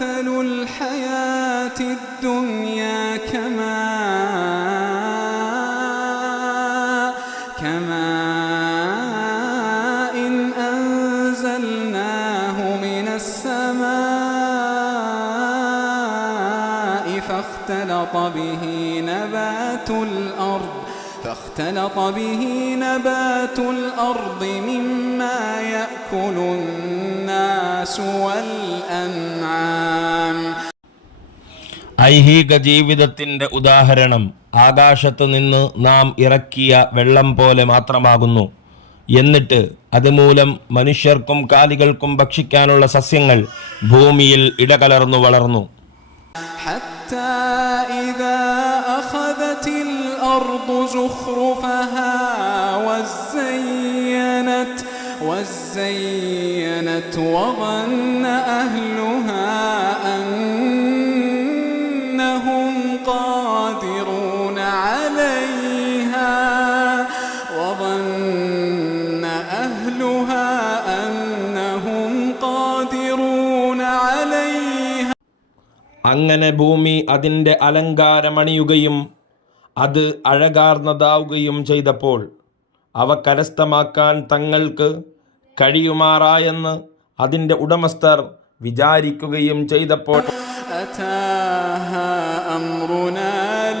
مثل الحياة الدنيا كماء كماء إن أنزلناه من السماء فاختلط به نبات الأرض فاختلط به نبات الأرض مما يأكل الناس ഐഹിക ജീവിതത്തിന്റെ ഉദാഹരണം ആകാശത്തു നിന്ന് നാം ഇറക്കിയ വെള്ളം പോലെ മാത്രമാകുന്നു എന്നിട്ട് അതുമൂലം മനുഷ്യർക്കും കാലികൾക്കും ഭക്ഷിക്കാനുള്ള സസ്യങ്ങൾ ഭൂമിയിൽ ഇടകലർന്നു വളർന്നു حتى إذا أخذت الأرض زخرفها وزينت وزينت وظن أهلها أنهم قادرون عليها وظن أهلها أنهم قادرون عليها അങ്ങനെ ഭൂമി അതിൻ്റെ അലങ്കാരമണിയുകയും അത് അഴകാർന്നതാവുകയും ചെയ്തപ്പോൾ അവ കരസ്ഥമാക്കാൻ തങ്ങൾക്ക് കഴിയുമാറായെന്ന് അതിൻ്റെ ഉടമസ്ഥർ വിചാരിക്കുകയും ചെയ്തപ്പോൾ أتاها أمرنا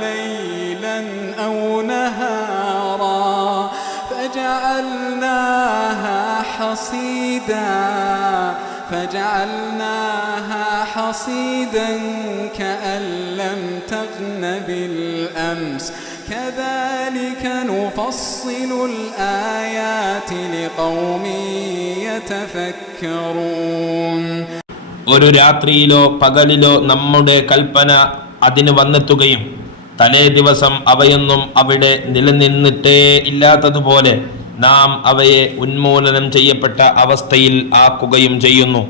ليلا أو نهارا فجعلناها حصيدا فجعلناها حصيدا كأن لم تغن بالأمس كذلك نفصل الآيات لقوم يتفكرون ഒരു രാത്രിയിലോ പകലിലോ നമ്മുടെ കൽപ്പന അതിന് വന്നെത്തുകയും തലേ ദിവസം അവയൊന്നും അവിടെ നിലനിന്നിട്ടേ ഇല്ലാത്തതുപോലെ നാം അവയെ ഉന്മൂലനം ചെയ്യപ്പെട്ട അവസ്ഥയിൽ ആക്കുകയും ചെയ്യുന്നു